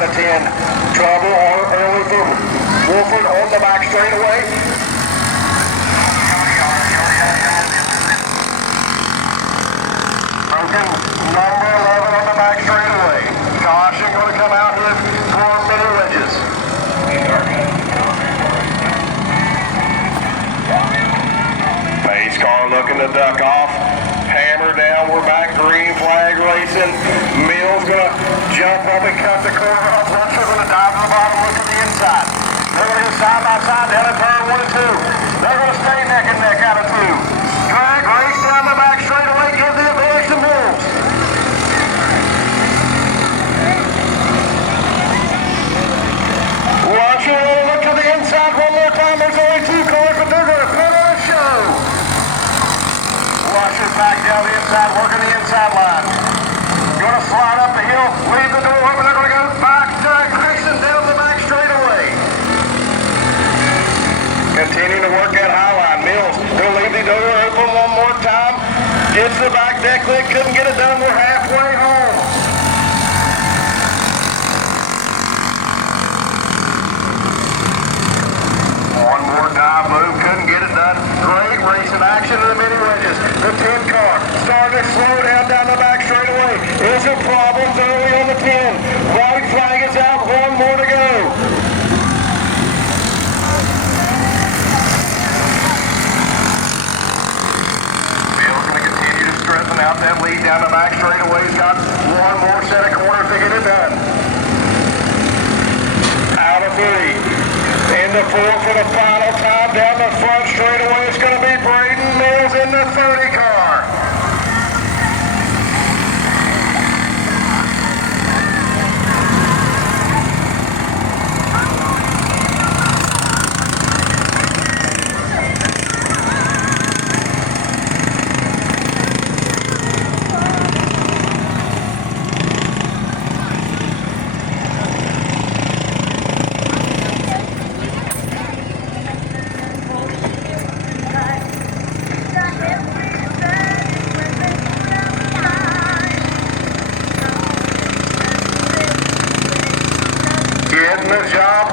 the 10. Trouble early for Wolford on the back straightaway. Broken number 11 on the back straightaway. Caution going to come out here for mini wedges. Pace car looking to duck off. Hammer down, we're back, green flag racing. Mills gonna jump up and cut the corner off. Luncher's gonna dive to the bottom, look to the inside. They're gonna go side by side down at turn 1 and 2. They're gonna stay neck and neck out of 2. Drag race down the back straightaway, give the advantage to Mills. Luncher will look to the inside one more time. There's only 2 cars, but they're gonna put on a show. Rusher back down the inside, working the inside line. Gonna slide up the hill, leave the door open, they're gonna go back, drag racing down the back straightaway. Continuing to work that high line. Mills, gonna leave the door open one more time. Gets the back deck lit, couldn't get it done, we're halfway home. One more dive move, couldn't get it done. Great racing action in the mini wedges. The 10 car started to slow down the back straightaway. There's some problems early on the 10. White flag is out, one more to go. Bill's going to continue to strengthen out that lead down the back straightaway. He's got one more set of corners to get it done. Out of 3. Into 4 for the final time. Down the front straightaway, it's going to be Braden Mills in the 30 car. Getting the job